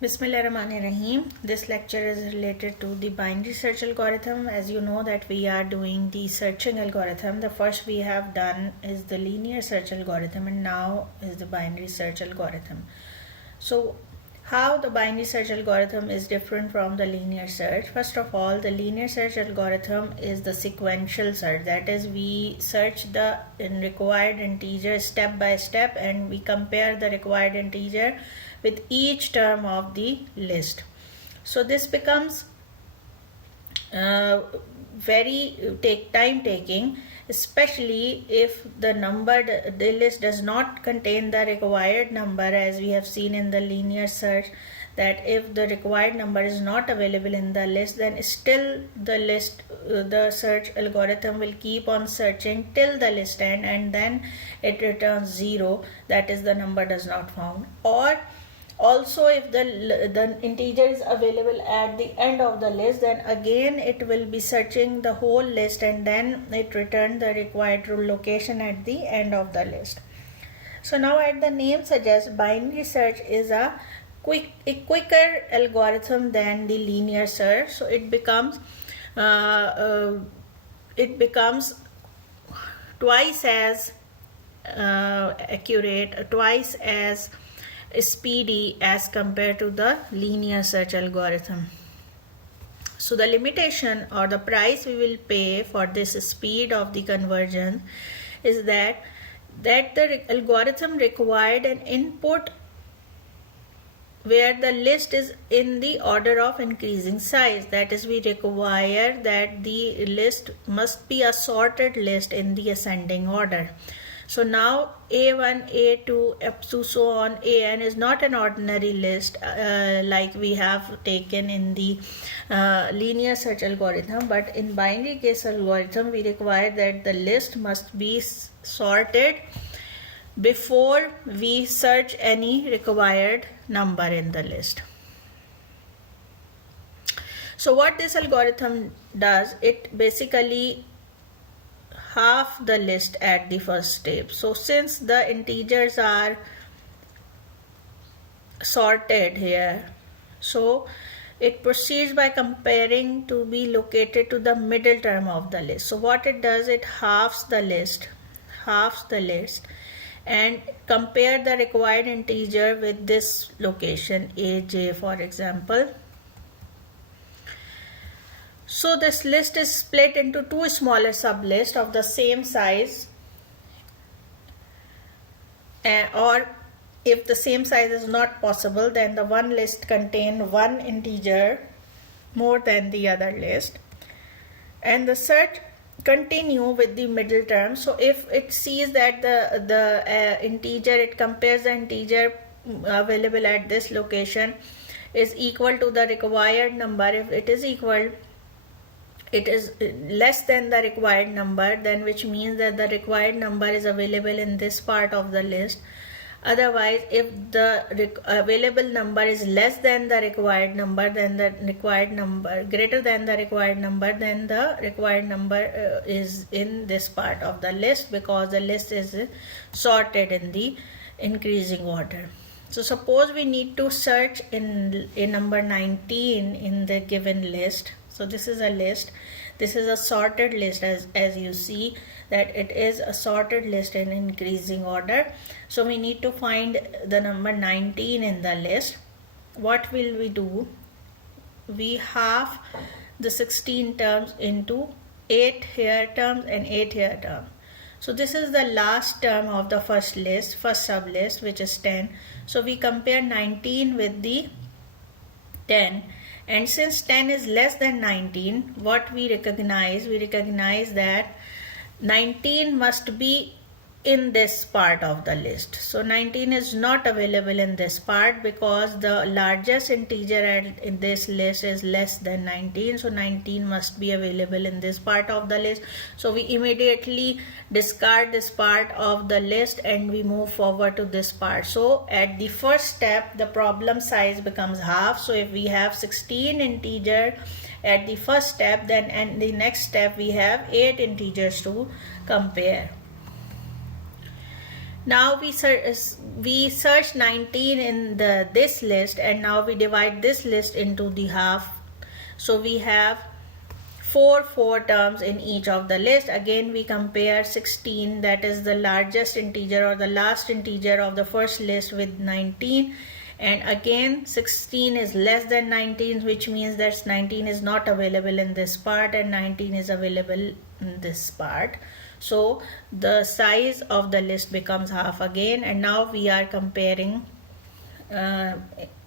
Bismillahirrahmanirrahim. This lecture is related to the binary search algorithm. As you know that we are doing the searching algorithm. The first we have done is the linear search algorithm and now is the binary search algorithm. So how the binary search algorithm is different from the linear search. First of all, the linear search algorithm is the sequential search. That is, we search the required integer step by step and we compare the required integer with each term of the list. So this becomes very time taking, especially if the list does not contain the required number, as we have seen in the linear search, that if the required number is not available in the list, then still the search algorithm will keep on searching till the list end, and then it returns 0, that is the number does not found. Or also, if the integer is available at the end of the list, then again it will be searching the whole list and then it return the required location at the end of the list. So now, as the name suggests, binary search is a quicker algorithm than the linear search. So it becomes twice as accurate, twice as speedy as compared to the linear search algorithm. So the limitation or the price we will pay for this speed of the conversion is that the algorithm required an input where the list is in the order of increasing size. That is, we require that the list must be a sorted list in the ascending order. So now A1, A2, up to so on, AN is not an ordinary list like we have taken in the linear search algorithm, but in binary case algorithm we require that the list must be sorted before we search any required number in the list. So what this algorithm does, it basically half the list at the first step. So since the integers are sorted here, so it proceeds by comparing to be located to the middle term of the list. So what it does, it halves the list and compare the required integer with this location AJ, for example. So this list is split into two smaller sublists of the same size, or if the same size is not possible, then the one list contain one integer more than the other list, and the search continue with the middle term. So if it sees that the integer, it compares the integer available at this location is equal to the required number. If it is less than the required number, then which means that the required number is available in this part of the list. Otherwise, if the available number is less than the required number, then the required number greater than the required number, then the required number is in this part of the list, because the list is sorted in the increasing order. So suppose we need to search in number 19 in the given list. So this is a list, this is a sorted list, as you see that it is a sorted list in increasing order. So we need to find the number 19 in the list. What will we do? We half the 16 terms into 8 here terms and 8 here terms. So this is the last term of the first sublist, which is 10. So we compare 19 with the 10. And since 10 is less than 19, what we recognize that 19 must be in this part of the list. So 19 is not available in this part because the largest integer in this list is less than 19. So 19 must be available in this part of the list. So we immediately discard this part of the list and we move forward to this part. So at the first step, the problem size becomes half. So if we have 16 integer at the first step, then in the next step we have 8 integers to compare. Now we search 19 in this list, and now we divide this list into the half. So we have four terms in each of the list. Again we compare 16, that is the largest integer or the last integer of the first list, with 19, and again 16 is less than 19, which means that 19 is not available in this part and 19 is available in this part. So the size of the list becomes half again, and now we are comparing,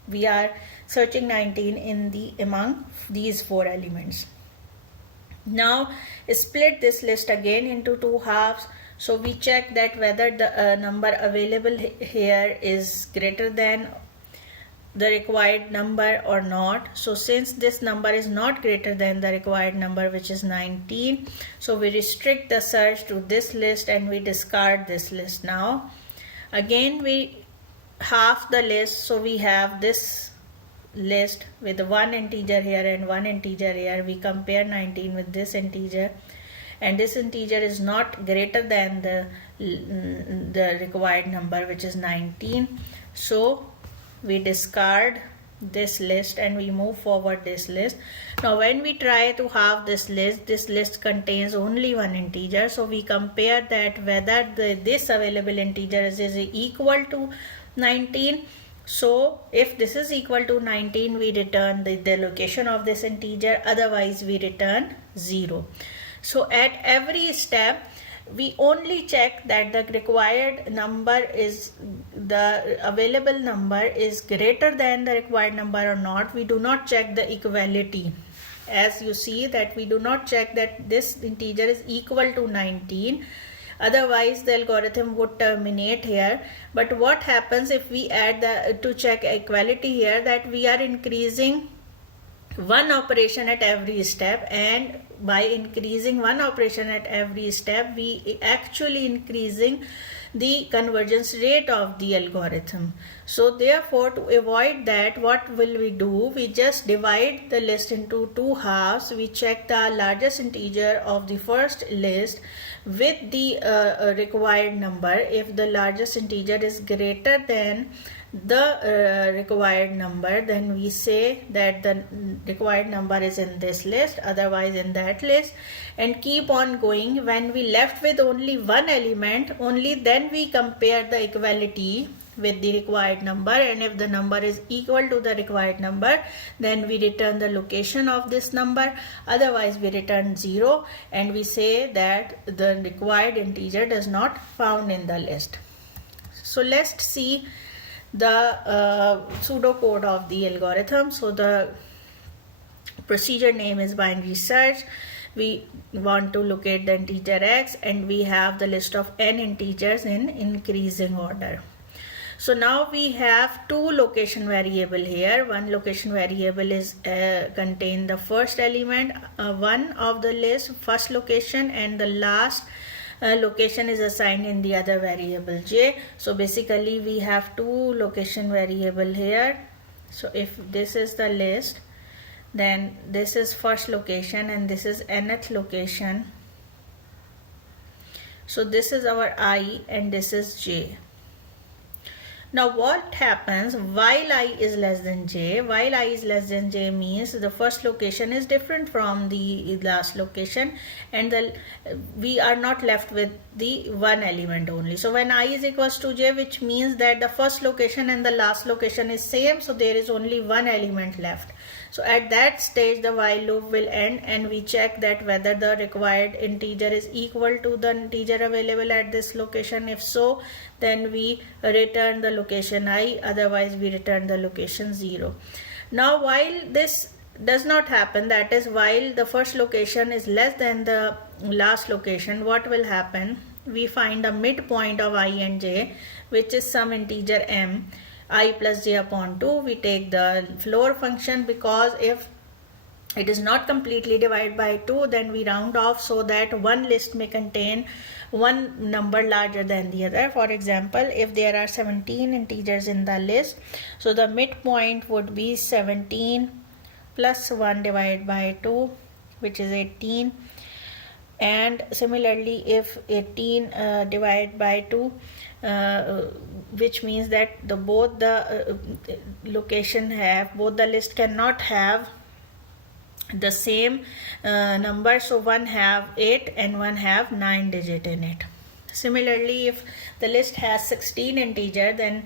we are searching 19 in among these four elements. Now split this list again into two halves. So we check that whether the number available here is greater than the required number or not. So since this number is not greater than the required number, which is 19, so we restrict the search to this list and we discard this list. Now again we half the list, so we have this list with one integer here and one integer here. We compare 19 with this integer, and this integer is not greater than the required number, which is 19. So we discard this list and we move forward this list. Now when we try to halve this list contains only one integer, so we compare that whether this available integer is equal to 19. So if this is equal to 19, we return the location of this integer, otherwise we return 0. So at every step we only check that the required number is, the available number is greater than the required number or not. We do not check the equality. As you see that we do not check that this integer is equal to 19. Otherwise the algorithm would terminate here. But what happens if we add to check equality here, that we are increasing one operation at every step, and by increasing one operation at every step we actually increasing the convergence rate of the algorithm. So therefore, to avoid that, what will we do? We just divide the list into two halves. We check the largest integer of the first list with the required number. If the largest integer is greater than the required number, then we say that the required number is in this list, otherwise in that list, and keep on going. When we left with only one element, only then we compare the equality with the required number, and if the number is equal to the required number, then we return the location of this number, otherwise we return 0, and we say that the required integer does not found in the list. So let's see the pseudocode of the algorithm. So the procedure name is binary search. We want to locate the integer x, and we have the list of n integers in increasing order. So now we have two location variable here. One location variable is contain the first element, one of the list, first location, and the last location is assigned in the other variable j. So basically we have two location variable here. So if this is the list, then this is first location and this is nth location. So this is our I and this is j. Now what happens while I is less than j? While I is less than j means the first location is different from the last location, and we are not left with the one element only. So when I is equals to j, which means that the first location and the last location is same, so there is only one element left. So at that stage the while loop will end, and we check that whether the required integer is equal to the integer available at this location. If so, then we return the location I, otherwise we return the location 0. Now while this does not happen, that is while the first location is less than the last location, what will happen? We find the midpoint of I and j, which is some integer m, I plus j upon 2. We take the floor function, because if it is not completely divided by 2, then we round off so that one list may contain one number larger than the other. For example, if there are 17 integers in the list, so the midpoint would be 17 plus 1 divided by 2, which is 18. And similarly, if 18 divided by 2, which means that both the list cannot have the same number, so one have 8 and one have 9 digit in it. Similarly, if the list has 16 integer, then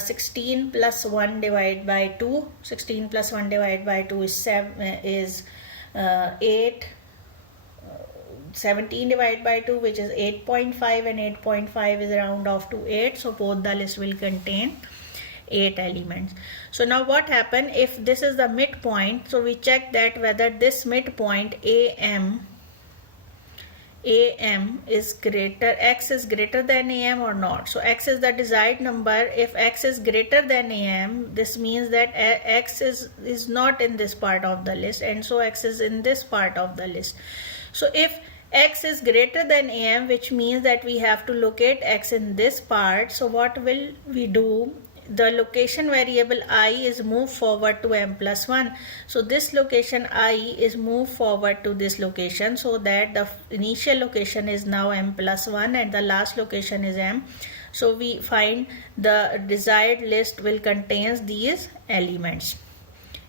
16 plus 1 divided by 2, 16 plus 1 divided by 2 is 8. 17 divided by 2, which is 8.5, and 8.5 is round off to 8, so both the list will contain 8 elements. So now what happen if this is the midpoint? So we check that whether this midpoint AM is greater, x is greater than AM or not. So x is the desired number. If x is greater than AM, this means that x is not in this part of the list, and so x is in this part of the list. So if x is greater than AM, which means that we have to locate x in this part, so what will we do? The location variable I is moved forward to m plus 1. So this location I is moved forward to this location, so that the initial location is now m plus 1 and the last location is m. So we find the desired list will contain these elements.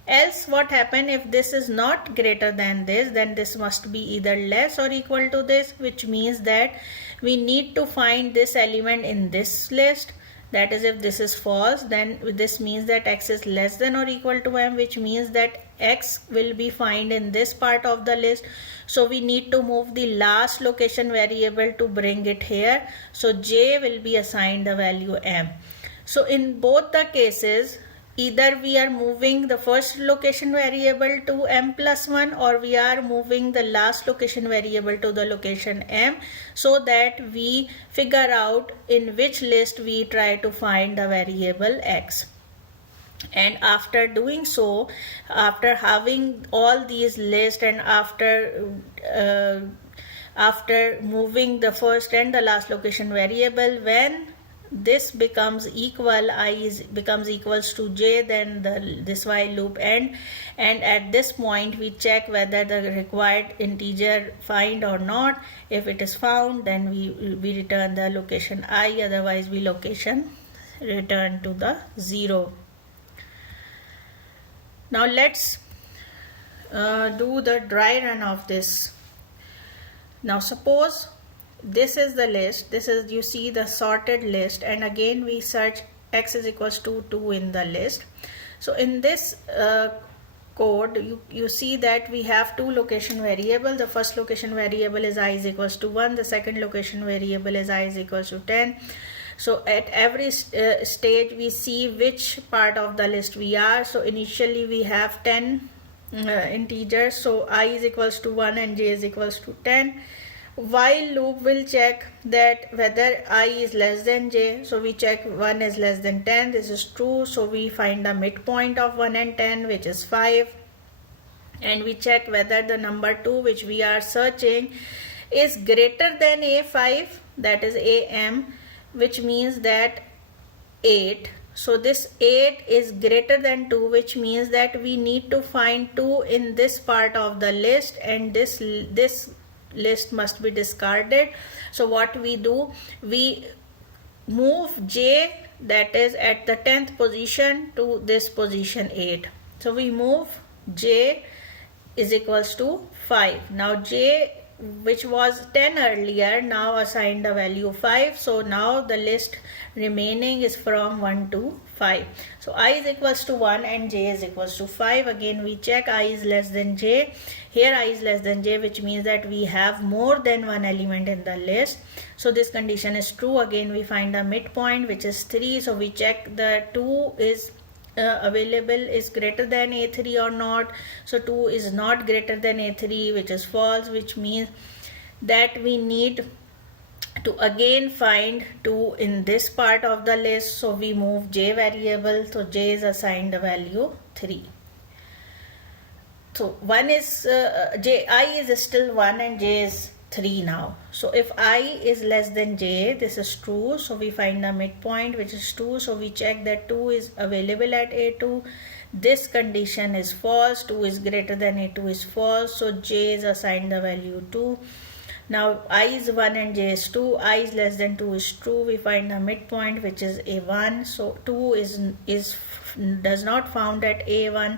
Else what happen if this is not greater than this, then this must be either less or equal to this, which means that we need to find this element in this list. That is, if this is false, then this means that x is less than or equal to m, which means that x will be found in this part of the list. So we need to move the last location variable to bring it here. So j will be assigned the value m. So in both the cases, either we are moving the first location variable to m plus 1, or we are moving the last location variable to the location m, so that we figure out in which list we try to find the variable x. And after doing so, after having all these lists and after moving the first and the last location variable, when this becomes equal, becomes equals to j, then this while loop end, and at this point we check whether the required integer find or not. If it is found, then we return the location I, otherwise we return to the 0. Now let's do the dry run of this. Now suppose this is the list, you see the sorted list, and again we search x is equals to 2 in the list. So in this code, you see that we have two location variables. The first location variable is I is equals to 1, the second location variable is I is equals to 10. So at every stage we see which part of the list we are. So initially we have 10 integers, so I is equals to 1 and j is equals to 10. While loop will check that whether I is less than j, so we check 1 is less than 10, this is true, so we find the midpoint of 1 and 10, which is 5, and we check whether the number 2 which we are searching is greater than a5, that is am, which means that 8. So this 8 is greater than 2, which means that we need to find 2 in this part of the list, and this list must be discarded. So what we do, we move j, that is at the 10th position, to this position 8. So we move j is equals to 5. Now j, which was 10 earlier, now assigned the value 5. So now the list remaining is from 1 to 5. So I is equals to 1 and j is equals to 5. Again we check I is less than j. Here I is less than j, which means that we have more than one element in the list. So this condition is true. Again we find the midpoint, which is 3. So we check the 2 is available is greater than a3 or not. So 2 is not greater than a3, which is false, which means that we need to again find 2 in this part of the list. So we move j variable, so j is assigned the value 3. So 1 is I is still 1 and j is 3 now. So if I is less than j, this is true, so we find the midpoint, which is 2. So we check that 2 is available at a2. This condition is false, 2 is greater than a2 is false, so j is assigned the value 2. Now I is 1 and j is 2. I is less than 2 is true. We find a midpoint which is a1. So 2 does not found at a1.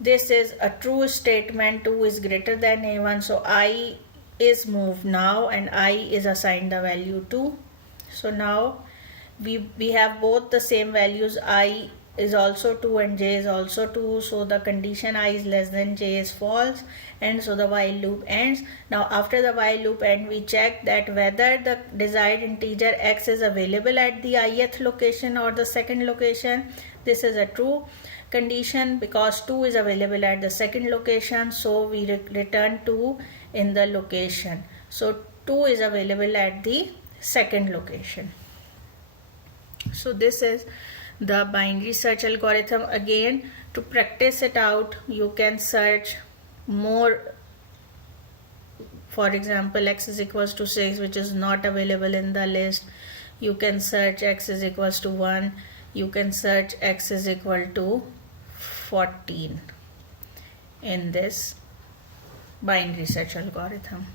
This is a true statement. 2 is greater than a1. So I is moved now and I is assigned the value 2. So now we have both the same values. I is also 2 and j is also 2. So the condition I is less than j is false, and so the while loop ends. Now after the while loop end, we check that whether the desired integer x is available at the ith location or the second location. This is a true condition because 2 is available at the second location, so we return 2 in the location. So 2 is available at the second location. So this is the binary search algorithm. Again, to practice it out, you can search more. For example, x is equals to 6, which is not available in the list. You can search x is equals to 1. You can search x is equal to 14 in this binary search algorithm.